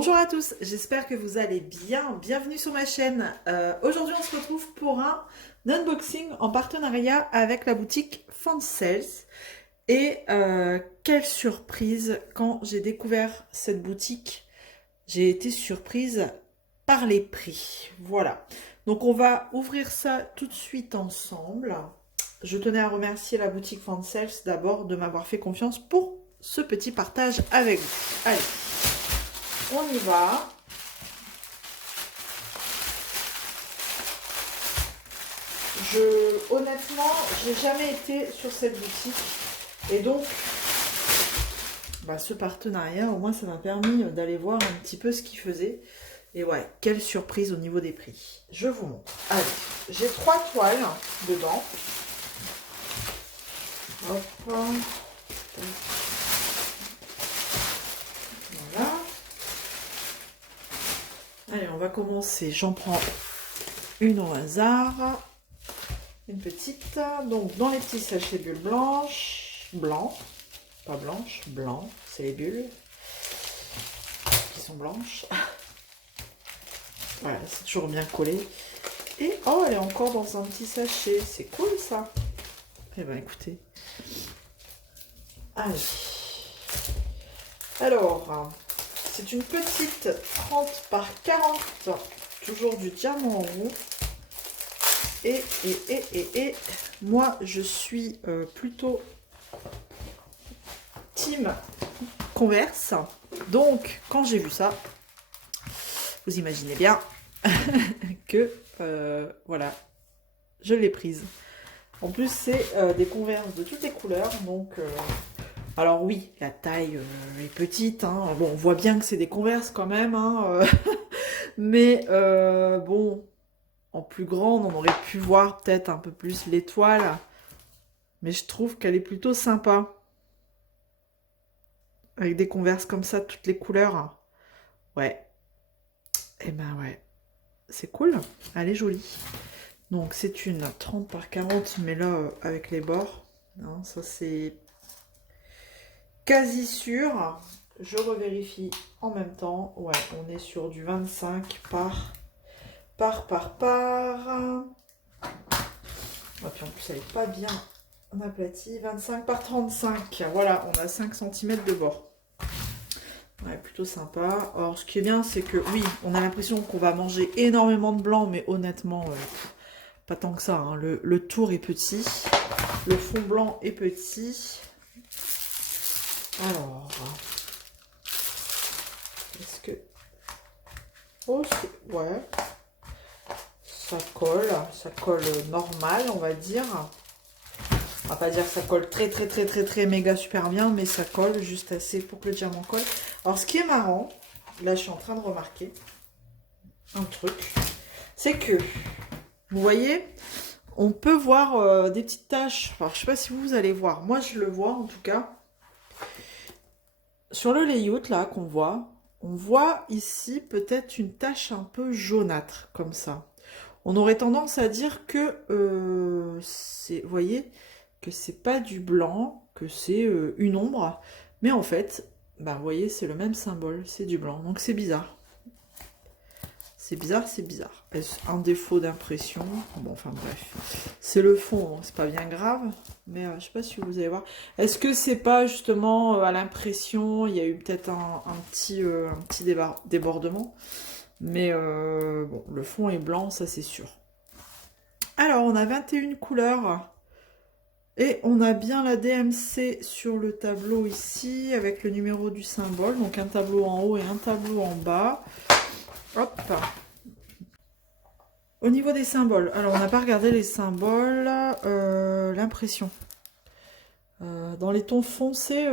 Bonjour à tous, j'espère que vous allez bien. Bienvenue sur ma chaîne. Aujourd'hui, on se retrouve pour un unboxing en partenariat avec la boutique Fansels. Et quelle surprise quand j'ai découvert cette boutique. J'ai été surprise par les prix. Voilà. Donc, on va ouvrir ça tout de suite ensemble. Je tenais à remercier la boutique Fansels d'abord de m'avoir fait confiance pour ce petit partage avec vous. Allez. On y va. Honnêtement, j'ai jamais été sur cette boutique. Et donc, ce partenariat, au moins, ça m'a permis d'aller voir un petit peu ce qu'ils faisaient. Et ouais, quelle surprise au niveau des prix. Je vous montre. Allez, j'ai 3 toiles dedans. Hop. Voilà. Allez, on va commencer. J'en prends une au hasard. Une petite. Donc, dans les petits sachets bulles blanches. Blanc. Pas blanche. Blanc. C'est les bulles. Qui sont blanches. Voilà, c'est toujours bien collé. Et, oh, elle est encore dans un petit sachet. C'est cool, ça. Eh bien, écoutez. Allez. Alors, c'est une petite 30 par 40. Toujours du diamant en haut. Et moi, je suis plutôt team Converse. Donc, quand j'ai vu ça, vous imaginez bien que, voilà, je l'ai prise. En plus, c'est des Converse de toutes les couleurs. Donc, alors oui, la taille est petite. Hein. Bon, on voit bien que c'est des Converse quand même. Hein, mais bon... En plus grande, on aurait pu voir peut-être un peu plus l'étoile. Mais je trouve qu'elle est plutôt sympa. Avec des Converse comme ça, toutes les couleurs. Ouais. Eh ben ouais. C'est cool. Elle est jolie. Donc c'est une 30 par 40, mais là, avec les bords. Non, ça c'est quasi sûr. Je revérifie en même temps. Ouais, on est sur du 25 par... Et puis en plus, elle n'est pas bien aplatie. 25 par 35. Voilà, on a 5 cm de bord. Ouais, plutôt sympa. Alors, ce qui est bien, c'est que oui, on a l'impression qu'on va manger énormément de blanc, mais honnêtement, pas tant que ça. Hein. Le tour est petit. Le fond blanc est petit. Alors, est-ce que... Oh, c'est... Ouais. Ça colle normal, on va dire. On va pas dire que ça colle très méga super bien, mais ça colle juste assez pour que le diamant colle. Alors ce qui est marrant, là je suis en train de remarquer un truc, c'est que, vous voyez, on peut voir des petites taches. Alors je sais pas si vous allez voir, moi je le vois en tout cas. Sur le layout là qu'on voit, on voit ici peut-être une tache un peu jaunâtre, comme ça. On aurait tendance à dire que c'est, vous voyez, que c'est pas du blanc, que c'est une ombre. Mais en fait, vous voyez, c'est le même symbole, c'est du blanc. Donc c'est bizarre. C'est bizarre, c'est bizarre. Est-ce un défaut d'impression? Bon, enfin bref. C'est le fond, c'est pas bien grave. Mais je sais pas si vous allez voir. Est-ce que c'est pas justement à l'impression, il y a eu peut-être un petit débordement? Mais bon, le fond est blanc, ça c'est sûr. Alors, on a 21 couleurs. Et on a bien la DMC sur le tableau ici, avec le numéro du symbole. Donc, un tableau en haut et un tableau en bas. Hop. Au niveau des symboles, alors on n'a pas regardé les symboles. L'impression. Dans les tons foncés,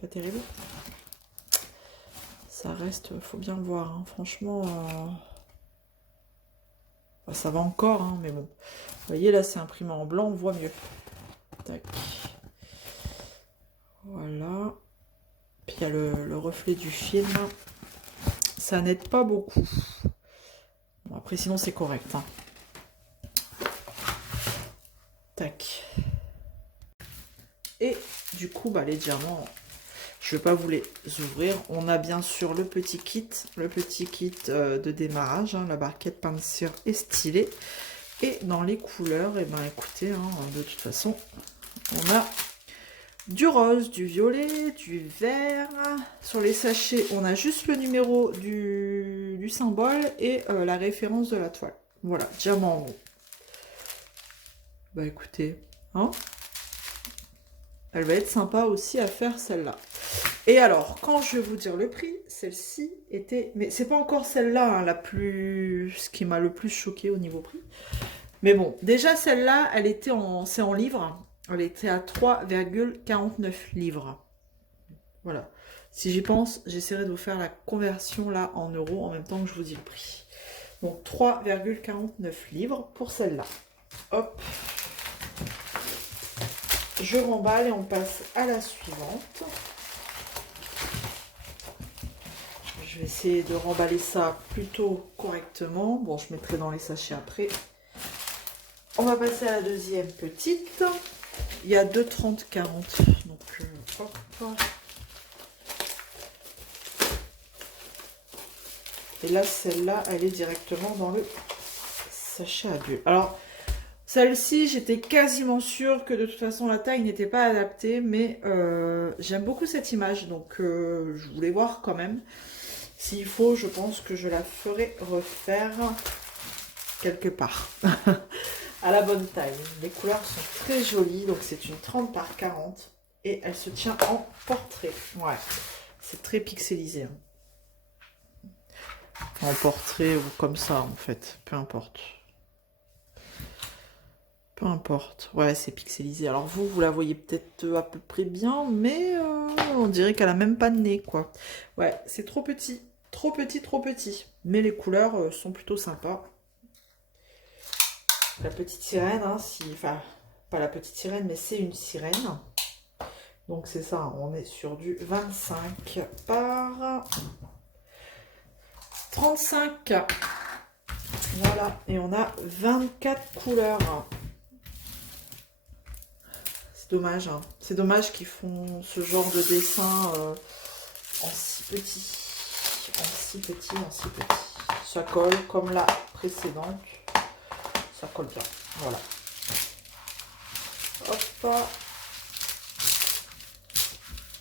pas terrible. Ça reste, faut bien le voir, hein. Franchement, ça va encore, hein, mais bon. Vous voyez, là, c'est imprimé en blanc, on voit mieux. Tac. Voilà. Puis il y a le reflet du film. Ça n'aide pas beaucoup. Bon, après, sinon, c'est correct. Hein. Tac. Et du coup, les diamants... Je ne vais pas vous les ouvrir. On a bien sûr le petit kit de démarrage, hein, la barquette peinture et stylet. Et dans les couleurs, et ben écoutez, hein, de toute façon, on a du rose, du violet, du vert. Sur les sachets, on a juste le numéro du symbole et la référence de la toile. Voilà, diamant en haut. Bah écoutez, hein, elle va être sympa aussi à faire celle-là. Et alors, quand je vais vous dire le prix, celle-ci était... Mais c'est pas encore celle-là, hein, ce qui m'a le plus choqué au niveau prix. Mais bon, déjà celle-là, elle était c'est en livres. Elle était à 3,49 livres. Voilà. Si j'y pense, j'essaierai de vous faire la conversion là en euros en même temps que je vous dis le prix. Donc 3,49 livres pour celle-là. Hop. Je remballe et on passe à la suivante. Je vais essayer de remballer ça plutôt correctement. Bon, je mettrai dans les sachets après. On va passer à la deuxième petite. Il y a 2,30-40. Donc, hop. Et là, celle-là, elle est directement dans le sachet à bulles. Alors, celle-ci, j'étais quasiment sûre que de toute façon, la taille n'était pas adaptée. Mais j'aime beaucoup cette image. Donc, je voulais voir quand même. S'il faut, je pense que je la ferai refaire quelque part. À la bonne taille. Les couleurs sont très jolies. Donc, c'est une 30 par 40. Et elle se tient en portrait. Ouais, c'est très pixelisé. Hein. En portrait ou comme ça, en fait. Peu importe. Peu importe. Ouais, c'est pixelisé. Alors, vous la voyez peut-être à peu près bien. Mais on dirait qu'elle a même pas de nez, quoi. Ouais, c'est trop petit. Trop petit, trop petit. Mais les couleurs sont plutôt sympas. La petite sirène, hein, enfin, pas la petite sirène, mais c'est une sirène. Donc c'est ça, on est sur du 25 par 35. Voilà, et on a 24 couleurs. C'est dommage, hein. C'est dommage qu'ils font ce genre de dessin en si petit. En si petit. Ça colle comme la précédente. Ça colle bien. Voilà. Hop.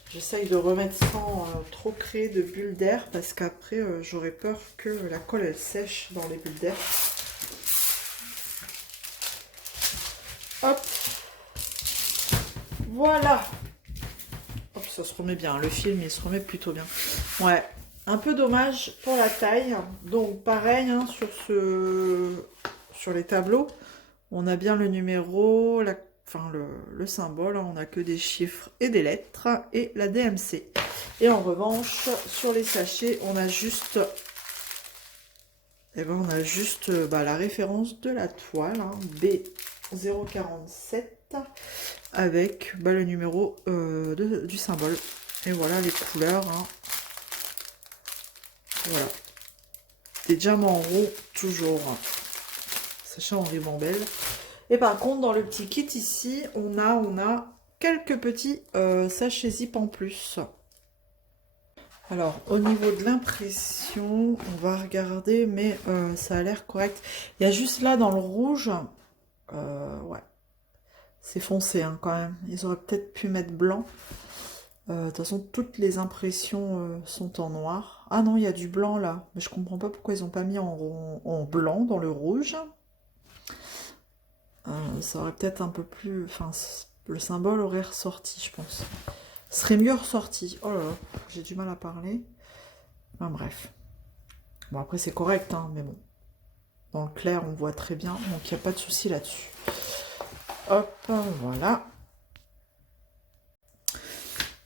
J'essaye de remettre sans trop créer de bulles d'air parce qu'après j'aurais peur que la colle elle sèche dans les bulles d'air. Hop. Voilà. Hop, ça se remet bien. Le film il se remet plutôt bien. Ouais. Un peu dommage pour la taille. Donc pareil hein, sur les tableaux. On a bien le numéro, le symbole, on n'a que des chiffres et des lettres et la DMC. Et en revanche, sur les sachets, on a juste, la référence de la toile, hein, B047, avec le numéro du symbole. Et voilà les couleurs. Hein. Voilà. Des diamants roux, toujours. Sachet en ribambelle. Et par contre, dans le petit kit ici, on a quelques petits sachets zip en plus. Alors, au niveau de l'impression, on va regarder, mais ça a l'air correct. Il y a juste là, dans le rouge, ouais, c'est foncé hein, quand même. Ils auraient peut-être pu mettre blanc. De toute façon, toutes les impressions sont en noir. Ah non, il y a du blanc là. Mais je comprends pas pourquoi ils n'ont pas mis en blanc dans le rouge. Ça aurait peut-être un peu plus... Enfin, le symbole aurait ressorti, je pense. Serait mieux ressorti. Oh là là, j'ai du mal à parler. Enfin, bref. Bon, après, c'est correct, hein, mais bon. Dans le clair, on voit très bien. Donc, il n'y a pas de souci là-dessus. Hop, voilà.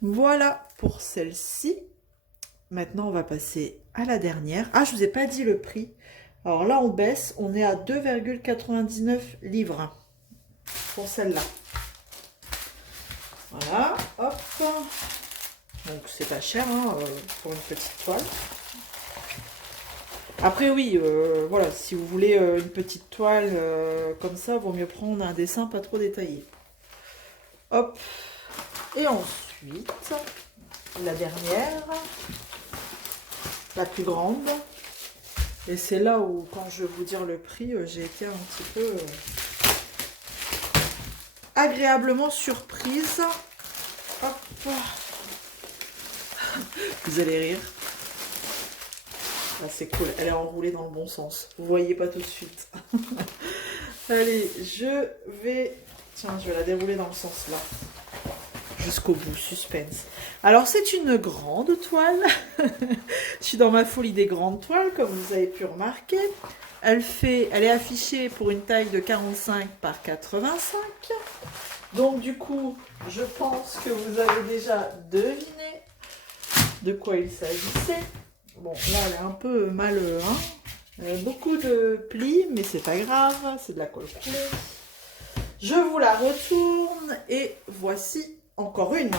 Voilà pour celle-ci. Maintenant, on va passer à la dernière. Ah, je vous ai pas dit le prix. Alors là, on baisse. On est à 2,99 livres pour celle-là. Voilà, hop. Donc, c'est pas cher hein, pour une petite toile. Après, oui, voilà, si vous voulez une petite toile comme ça, vaut mieux prendre un dessin pas trop détaillé. Hop. Et ensuite, la dernière, la plus grande. Et c'est là où, quand je vais vous dire le prix, j'ai été un petit peu agréablement surprise. Hop. Vous allez rire. Ah, c'est cool, elle est enroulée dans le bon sens. Vous voyez pas tout de suite. Allez, je vais... Tiens, je vais la dérouler dans le sens là. Jusqu'au bout, suspense. Alors, c'est une grande toile. Je suis dans ma folie des grandes toiles, comme vous avez pu remarquer. Elle est affichée pour une taille de 45 par 85. Donc, du coup, je pense que vous avez déjà deviné de quoi il s'agissait. Bon, là, elle est un peu mal, hein. Elle a beaucoup de plis, mais c'est pas grave, c'est de la colle coulée. Je vous la retourne et voici encore une.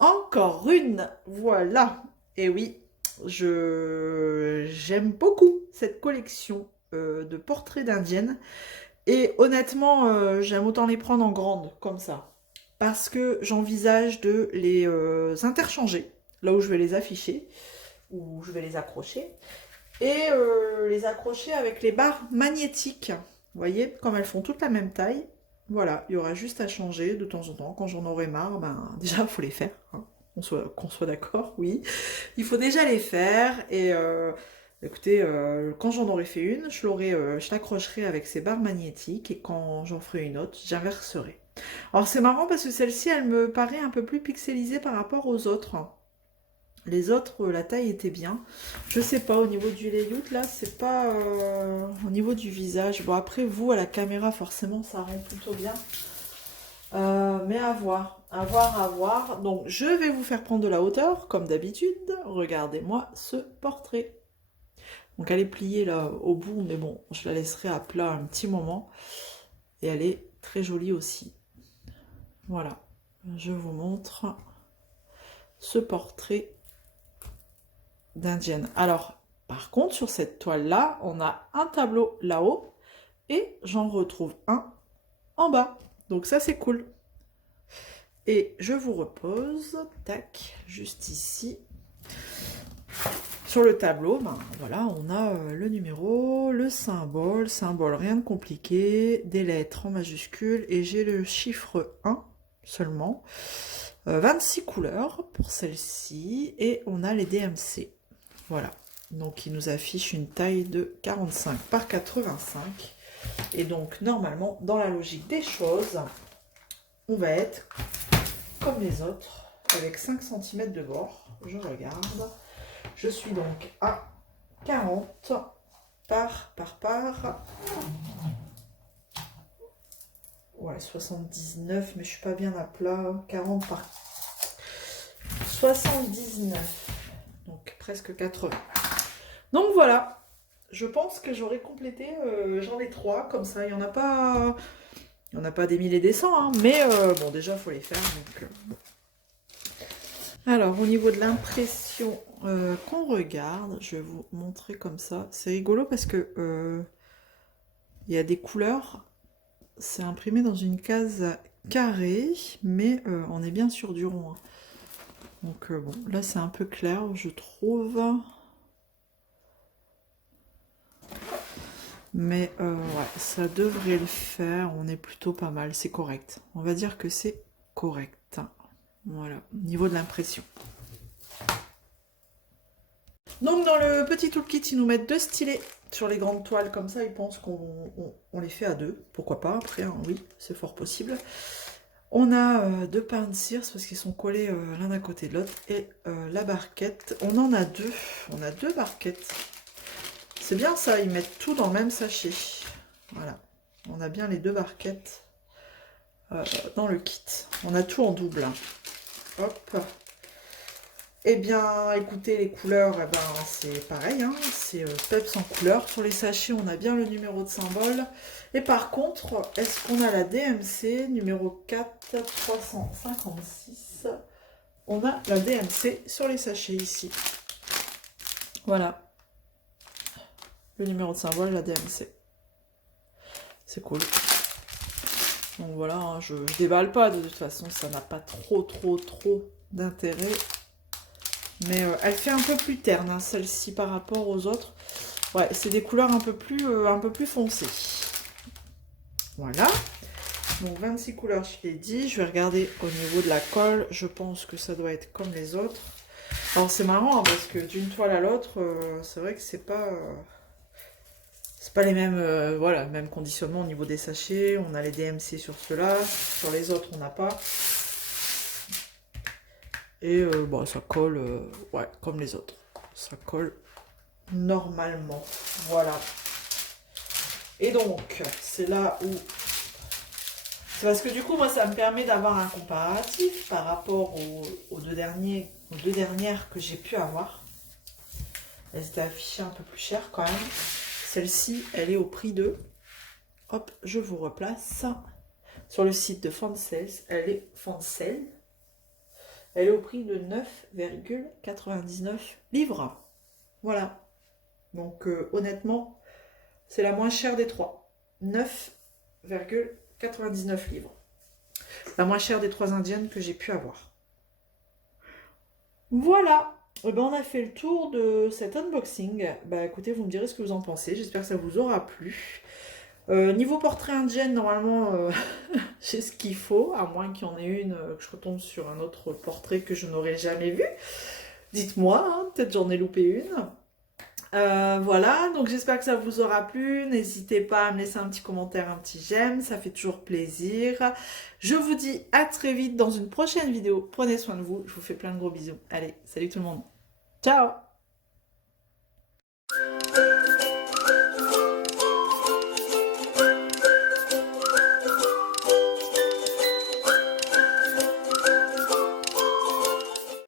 Encore une, voilà. Et oui, j'aime beaucoup cette collection de portraits d'indiennes. Et honnêtement, j'aime autant les prendre en grande, comme ça. Parce que j'envisage de les interchanger, là où je vais les afficher, où je vais les accrocher. Et les accrocher avec les barres magnétiques. Vous voyez, comme elles font toutes la même taille. Voilà, il y aura juste à changer de temps en temps. Quand j'en aurai marre, ben déjà, il faut les faire. Hein. Qu'on soit d'accord, oui. Il faut déjà les faire. Et écoutez, quand j'en aurai fait une, je l'accrocherai avec ces barres magnétiques. Et quand j'en ferai une autre, j'inverserai. Alors c'est marrant parce que celle-ci, elle me paraît un peu plus pixelisée par rapport aux autres. Les autres, la taille était bien. Je sais pas, au niveau du layout, là, c'est pas au niveau du visage. Bon, après, vous, à la caméra, forcément, ça rend plutôt bien. Mais à voir, à voir, à voir. Donc, je vais vous faire prendre de la hauteur, comme d'habitude. Regardez-moi ce portrait. Donc, elle est pliée, là, au bout, mais bon, je la laisserai à plat un petit moment. Et elle est très jolie aussi. Voilà, je vous montre ce portrait d'indienne. Alors, par contre, sur cette toile-là, on a un tableau là-haut et j'en retrouve un en bas. Donc ça, c'est cool. Et je vous repose, tac, juste ici. Sur le tableau, ben, voilà, on a le numéro, le symbole, rien de compliqué, des lettres en majuscules et j'ai le chiffre 1 seulement. 26 couleurs pour celle-ci et on a les DMC. Voilà, donc il nous affiche une taille de 45 par 85. Et donc, normalement, dans la logique des choses, on va être comme les autres, avec 5 cm de bord. Je regarde. Je suis donc à 40 par. Ouais, 79, mais je suis pas bien à plat. 40 par 79. Donc presque 80. Donc voilà, je pense que j'aurai complété, j'en ai 3 comme ça, il n'y en a pas des milliers et des cents, hein, mais bon déjà il faut les faire. Donc, Alors au niveau de l'impression qu'on regarde, je vais vous montrer comme ça, c'est rigolo parce que il y a des couleurs, c'est imprimé dans une case carrée, mais on est bien sur du rond. Hein. Donc bon, là c'est un peu clair, je trouve. Mais ouais, ça devrait le faire, on est plutôt pas mal, c'est correct. On va dire que c'est correct. Voilà, au niveau de l'impression. Donc dans le petit toolkit, ils nous mettent 2 stylets sur les grandes toiles, comme ça ils pensent qu'on les fait à 2. Pourquoi pas, après, hein, oui, c'est fort possible. On a 2 pains de cire, parce qu'ils sont collés l'un à côté de l'autre, et la barquette, on en a 2. On a 2 barquettes. C'est bien ça, ils mettent tout dans le même sachet. Voilà, on a bien les 2 barquettes dans le kit. On a tout en double. Hein. Hop. Eh bien, écoutez, les couleurs, eh ben, c'est pareil. Hein. C'est peps en couleur. Sur les sachets, on a bien le numéro de symbole. Et par contre, est-ce qu'on a la DMC numéro 4 356? On a la DMC sur les sachets ici. Voilà. Le numéro de symbole, la DMC. C'est cool. Donc voilà, hein, je déballe pas, de toute façon, ça n'a pas trop d'intérêt. Mais elle fait un peu plus terne, hein, celle-ci, par rapport aux autres. Ouais, c'est des couleurs un peu plus foncées. Voilà. Donc 26 couleurs, je l'ai dit. Je vais regarder au niveau de la colle. Je pense que ça doit être comme les autres. Alors c'est marrant, hein, parce que d'une toile à l'autre, c'est vrai que c'est pas les mêmes, voilà, même conditionnement au niveau des sachets. On a les DMC sur ceux-là. Sur les autres, on n'a pas. Et bon, ça colle, ouais, comme les autres. Ça colle normalement. Voilà. Et donc, c'est là où... C'est parce que du coup, moi, ça me permet d'avoir un comparatif par rapport aux deux dernières que j'ai pu avoir. Elles étaient affichées un peu plus cher quand même. Celle-ci, elle est au prix de... Hop, je vous replace. Sur le site de Fancel, elle est Fancel. Elle est au prix de 9,99 livres. Voilà. Donc, honnêtement, c'est la moins chère des trois. 9,99 livres. La moins chère des trois indiennes que j'ai pu avoir. Voilà. Et ben, on a fait le tour de cet unboxing. Bah écoutez, vous me direz ce que vous en pensez. J'espère que ça vous aura plu. Niveau portrait indienne, normalement, j'ai ce qu'il faut, à moins qu'il y en ait une, que je retombe sur un autre portrait que je n'aurais jamais vu. Dites-moi, hein, peut-être j'en ai loupé une. Voilà, donc j'espère que ça vous aura plu. N'hésitez pas à me laisser un petit commentaire, un petit j'aime, ça fait toujours plaisir. Je vous dis à très vite dans une prochaine vidéo. Prenez soin de vous, je vous fais plein de gros bisous. Allez, salut tout le monde. Ciao!